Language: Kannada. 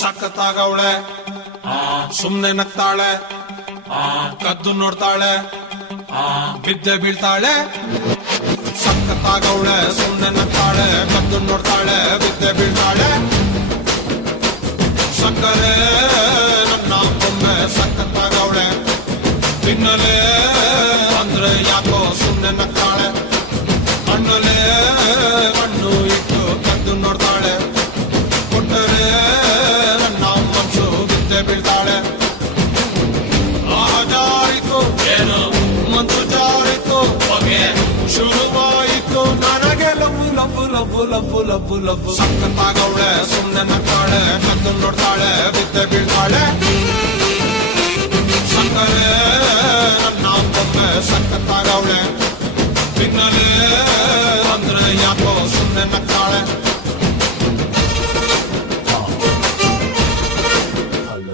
ಸಖತ್ತಾಗವಳೆ ಸುಮ್ನೆ ನಗ್ತಾಳೆ ಕದ್ದು ನೋಡ್ತಾಳೆ ಬಿದ್ದೆ ಬೀಳ್ತಾಳೆ ಸಖತ್ತಾಗವಳೆ ಸುಮ್ನೆ ನಗ್ತಾಳೆ ಕದ್ದು ನೋಡ್ತಾಳೆ ಬಿದ್ದೆ ಬೀಳ್ತಾಳೆ ಸಕ್ಕರೆ ನನ್ನ ಒಮ್ಮೆ ಸಖತ್ತಾಗವಳೆ ತಿನ್ನಲೇ ಅಂದ್ರೆ ಯಾಕೋ ಸುಮ್ನೆ ನಗ್ತಾಳೆ ಹಣ್ಣಲೆ ಹಣ್ಣು ಇಟ್ಟು ಕದ್ದು ನೋಡ್ತಾಳೆ ಕೊಟ್ಟರೆ ನನ್ನ ಮನಸ್ಸು ಬಿದ್ದೆ ಬೀಳ್ತಾಳೆ ಜಾರಿತು ಏನು ಮನ್ಸು ಜಾರಿತು ಹೊಗೆ ಶುರುವಾಯಿತು ನನಗೆ love love love love love love ಸಖತ್ತಾಗವಳೆ ಸುಮ್ನೆ ನಗ್ತಾಳೆ ಕದ್ದು ನೋಡ್ತಾಳೆ